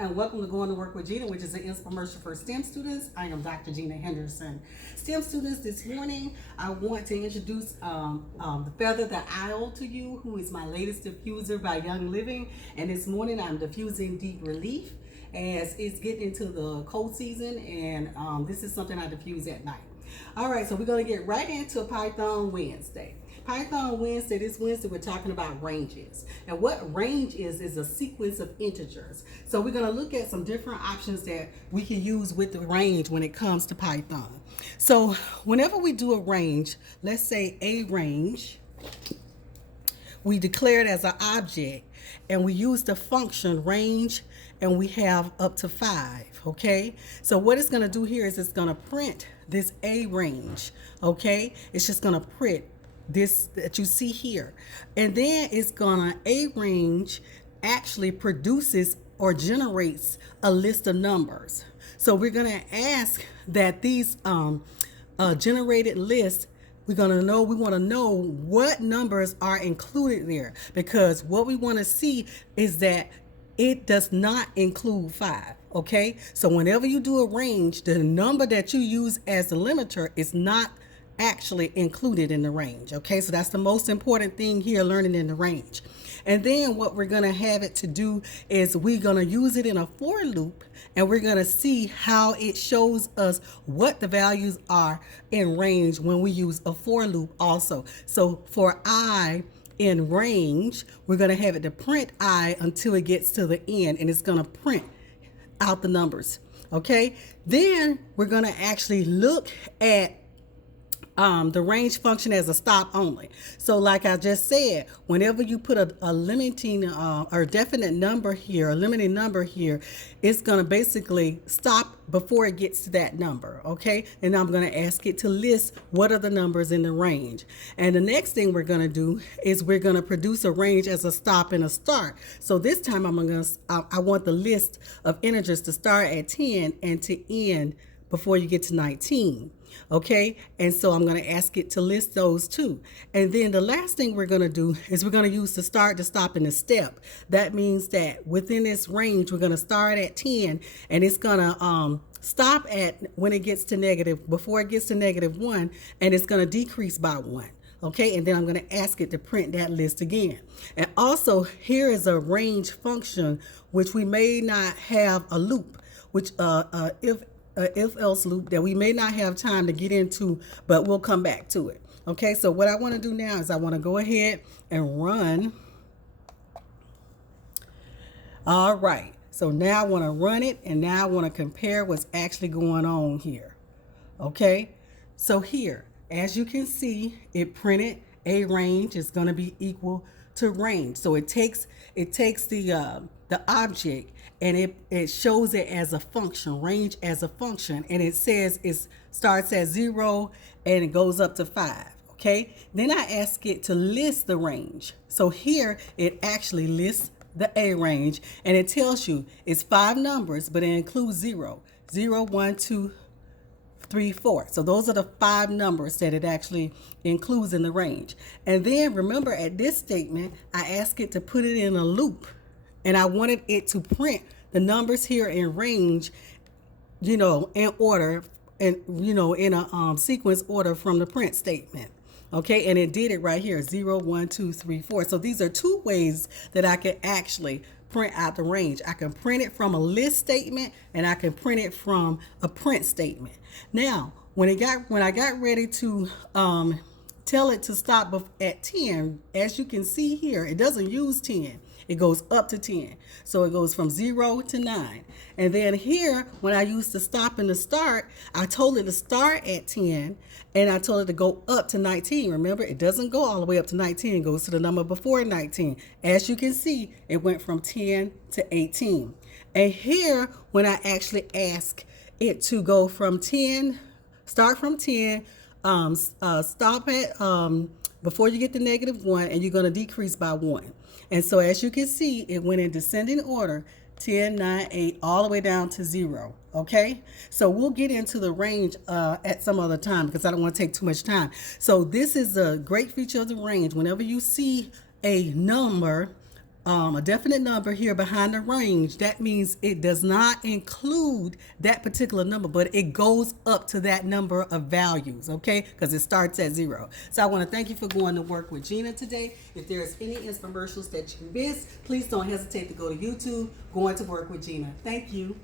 and welcome to Going to Work with Gena, which is an infomercial for STEM students. I am Dr. Gena Henderson. STEM students, this morning I want to introduce the Feather the Owl to you, who is my latest diffuser by Young Living. And this morning I'm diffusing Deep Relief as it's getting into the cold season, and this is something I diffuse at night. All right, so we're going to get right into Python Wednesday. Python Wednesday, this Wednesday we're talking about ranges. And what range is a sequence of integers. So we're going to look at some different options that we can use with the range when it comes to Python. So whenever we do a range, let's say a range, we declare it as an object and we use the function range and we have up to 5, okay? So what it's going to do here is it's going to print this a range, okay? It's just going to print this that you see here, and then it's gonna a range actually produces or generates a list of numbers. So we're gonna ask that these generated lists, we want to know what numbers are included there, because what we want to see is that it does not include 5. Okay, so whenever you do a range, the number that you use as the limiter is not actually included in the range. Okay, so that's the most important thing here, learning in the range. And then what we're going to have it to do is we're going to use it in a for loop, and we're going to see how it shows us what the values are in range when we use a for loop also. So for I in range, we're going to have it to print I until it gets to the end, and it's going to print out the numbers. Okay, then we're going to actually look at the range function as a stop only. So like I just said, whenever you put a limiting or definite number here, a limiting number here, it's going to basically stop before it gets to that number, okay? And I'm going to ask it to list what are the numbers in the range. And the next thing we're going to do is we're going to produce a range as a stop and a start. So this time I want the list of integers to start at 10 and to end before you get to 19. Okay, and so I'm going to ask it to list those too. And then the last thing we're going to do is we're going to use the start, the stop, and the step. That means that within this range, we're going to start at 10, and it's going to stop at when it gets to negative, before it gets to -1, and it's going to decrease by 1. Okay, and then I'm going to ask it to print that list again. And also, here is a range function, which we may not have a loop, which if-else loop that we may not have time to get into, but we'll come back to it. Okay, so what I want to do now is I want to go ahead and run. All right, so now I want to run it, and now I want to compare what's actually going on here. Okay, so here, as you can see, it printed a range is going to be equal to range. So it takes the object, and it shows it as a function, range as a function, and it says it starts at 0 and it goes up to 5. Okay, then I ask it to list the range. So here it actually lists the a range, and it tells you it's 5 numbers, but it includes 0, 1, 2, 3, 4. So those are the 5 numbers that it actually includes in the range. And then remember, at this statement, I ask it to put it in a loop, and I wanted it to print the numbers here in range, in order, and in a sequence order from the print statement. Okay, and it did it right here, 0, 1, 2, 3, 4. So these are 2 ways that I can actually print out the range. I can print it from a list statement, and I can print it from a print statement. Now, when I got ready to tell it to stop at 10, as you can see here, it doesn't use 10. It goes up to 10. So it goes from 0 to 9. And then here, when I used the stop and the start, I told it to start at 10, and I told it to go up to 19. Remember, it doesn't go all the way up to 19. It goes to the number before 19. As you can see, it went from 10 to 18. And here, when I actually ask it to go from 10, start from 10, stop at before you get to -1, and you're going to decrease by 1. And so as you can see, it went in descending order, 10, 9, 8, all the way down to 0. Okay, so we'll get into the range at some other time, because I don't want to take too much time. So this is a great feature of the range. Whenever you see a number a definite number here behind the range, that means it does not include that particular number, but it goes up to that number of values, okay? Because it starts at 0. So I want to thank you for going to work with Gena today. If there's any infomercials that you missed, please don't hesitate to go to YouTube, going to work with Gena. Thank you.